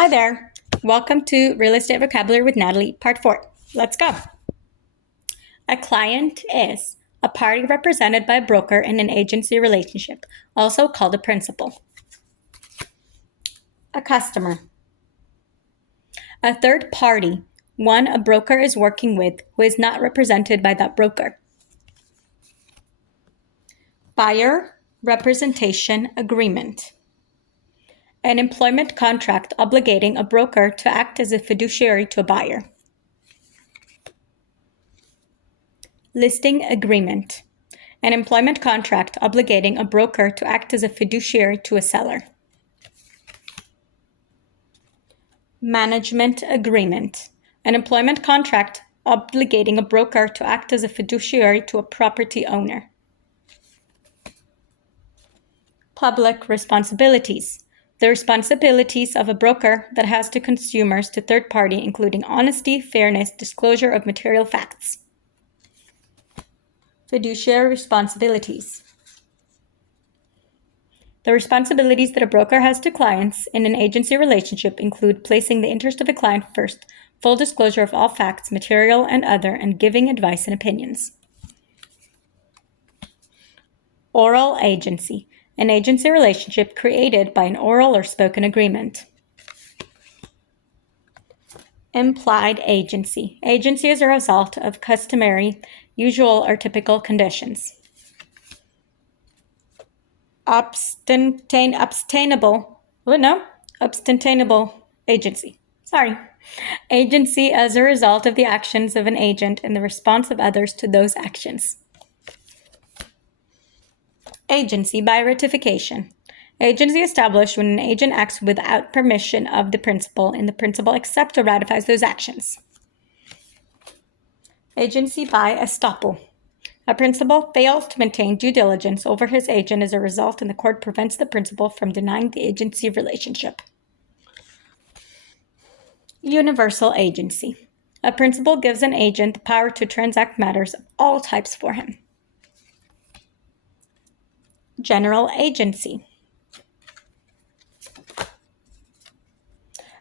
Hi there. Welcome to Real Estate Vocabulary with Natalie, Part 4. Let's go. A client is a party represented by a broker in an agency relationship, also called a principal. A customer. A third party, one a broker is working with who is not represented by that broker. Buyer representation agreement. An employment contract obligating a broker to act as a fiduciary to a buyer. Listing agreement. An employment contract obligating a broker to act as a fiduciary to a seller. Management agreement. An employment contract obligating a broker to act as a fiduciary to a property owner. Public responsibilities. The responsibilities of a broker that has to consumers to third party, including honesty, fairness, disclosure of material facts. Fiduciary responsibilities. The responsibilities that a broker has to clients in an agency relationship include placing the interest of the client first, full disclosure of all facts, material and other, and giving advice and opinions. Oral agency. An agency relationship created by an oral or spoken agreement. Implied agency. Agency is a result of customary, usual, or typical conditions. Abstenable agency. Agency as a result of the actions of an agent and the response of others to those actions. Agency by ratification. Agency established when an agent acts without permission of the principal and the principal accepts or ratifies those actions. Agency by estoppel. A principal fails to maintain due diligence over his agent as a result, and the court prevents the principal from denying the agency relationship. Universal agency. A principal gives an agent the power to transact matters of all types for him. General agency.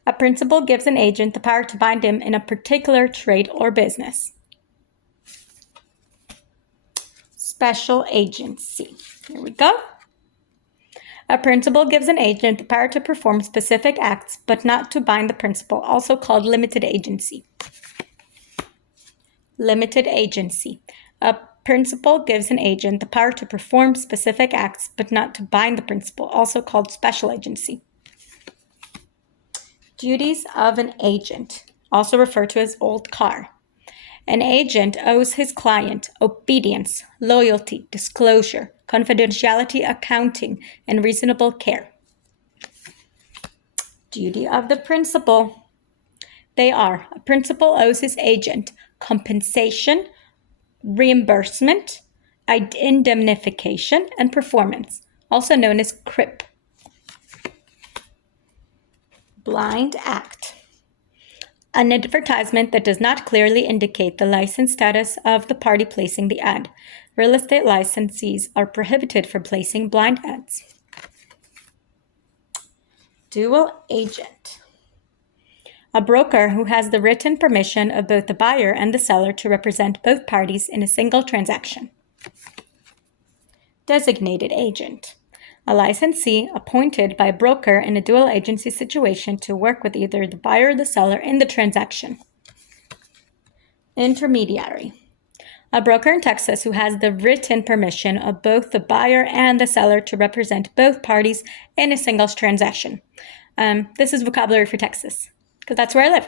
A principal gives an agent the power to bind him in a particular trade or business. Special agency. Here we go. A principal gives an agent the power to perform specific acts, but not to bind the principal, also called limited agency. Limited agency. A principal gives an agent the power to perform specific acts, but not to bind the principal, also called special agency. Duties of an agent, also referred to as old car. An agent owes his client obedience, loyalty, disclosure, confidentiality, accounting, and reasonable care. Duty of the principal. They are: a principal owes his agent compensation, reimbursement, indemnification, and performance, also known as CRIP. Blind act. An advertisement that does not clearly indicate the license status of the party placing the ad. Real estate licensees are prohibited from placing blind ads. Dual agent. A broker who has the written permission of both the buyer and the seller to represent both parties in a single transaction. Designated agent. A licensee appointed by a broker in a dual agency situation to work with either the buyer or the seller in the transaction. Intermediary. A broker in Texas who has the written permission of both the buyer and the seller to represent both parties in a single transaction. This is vocabulary for Texas, because that's where I live.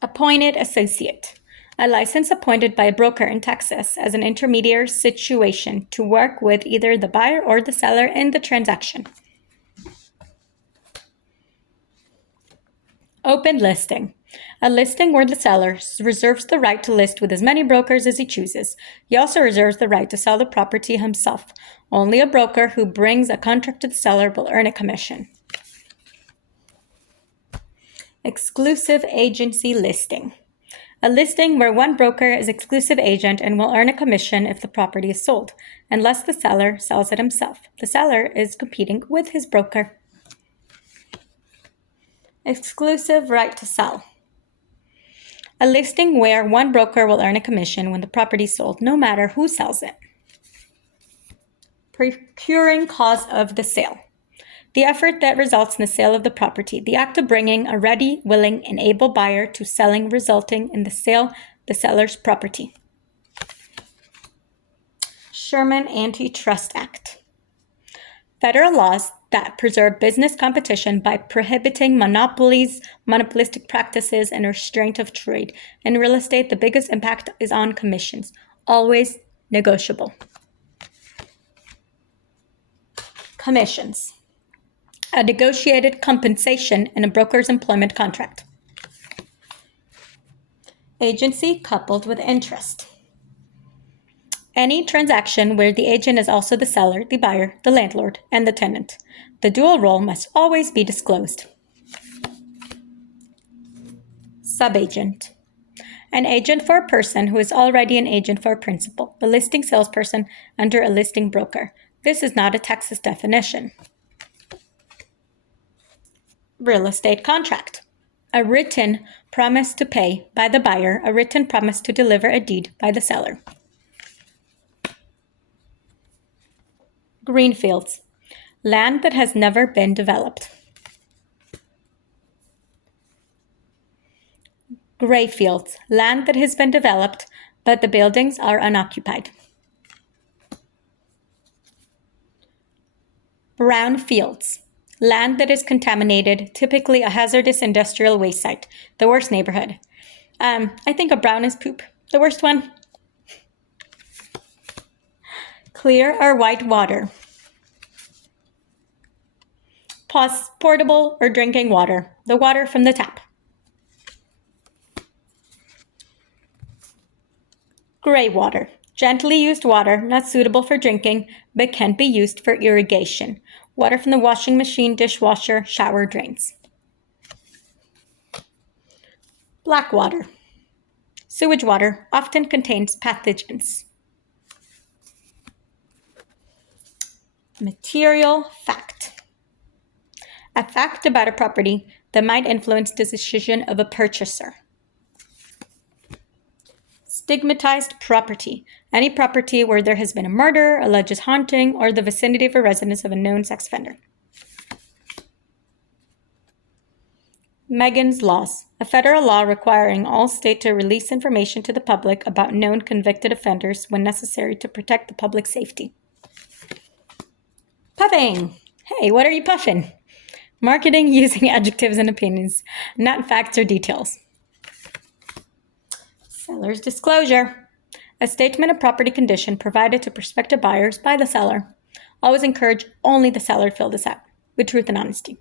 Appointed associate. A license appointed by a broker in Texas as an intermediary situation to work with either the buyer or the seller in the transaction. Open listing. A listing where the seller reserves the right to list with as many brokers as he chooses. He also reserves the right to sell the property himself. Only a broker who brings a contract to the seller will earn a commission. Exclusive agency listing. A listing where one broker is exclusive agent and will earn a commission if the property is sold. unless the seller sells it himself. The seller is competing with his broker. Exclusive right to sell. A listing where one broker will earn a commission when the property is sold, no matter who sells it. Procuring cause of the sale. The effort that results in the sale of the property. The act of bringing a ready, willing, and able buyer to selling, resulting in the sale of the seller's property. Sherman Antitrust Act. Federal laws that preserve business competition by prohibiting monopolistic practices, and restraint of trade. In real estate, the biggest impact is on commissions, always negotiable. Commissions. A negotiated compensation in a broker's employment contract. Agency coupled with interest. Any transaction where the agent is also the seller, the buyer, the landlord, and the tenant. The dual role must always be disclosed. Subagent. An agent for a person who is already an agent for a principal, the listing salesperson under a listing broker. This is not a Texas definition. Real estate contract. A written promise to pay by the buyer, a written promise to deliver a deed by the seller. Greenfields. Land that has never been developed. Gray fields. Land that has been developed, but the buildings are unoccupied. Brown fields. Land that is contaminated, typically a hazardous industrial waste site. The worst neighborhood. I think a brown is poop. The worst one. Clear or white water. Portable or drinking water. The water from the tap. Gray water. Gently used water, not suitable for drinking, but can be used for irrigation. Water from the washing machine, dishwasher, shower drains. Black water. Sewage water often contains pathogens. Material fact. A fact about a property that might influence the decision of a purchaser. Stigmatized property. Any property where there has been a murder, alleged haunting, or the vicinity of a residence of a known sex offender. Megan's Laws. A federal law requiring all states to release information to the public about known convicted offenders when necessary to protect the public safety. Puffing. Hey, what are you puffing? Marketing using adjectives and opinions, not facts or details. Seller's disclosure. A statement of property condition provided to prospective buyers by the seller. Always encourage only the seller to fill this out with truth and honesty.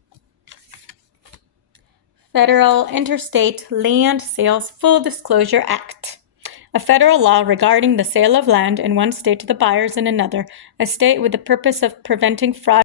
Federal Interstate Land Sales Full Disclosure Act. A federal law regarding the sale of land in one state to the buyers in another, a state with the purpose of preventing fraud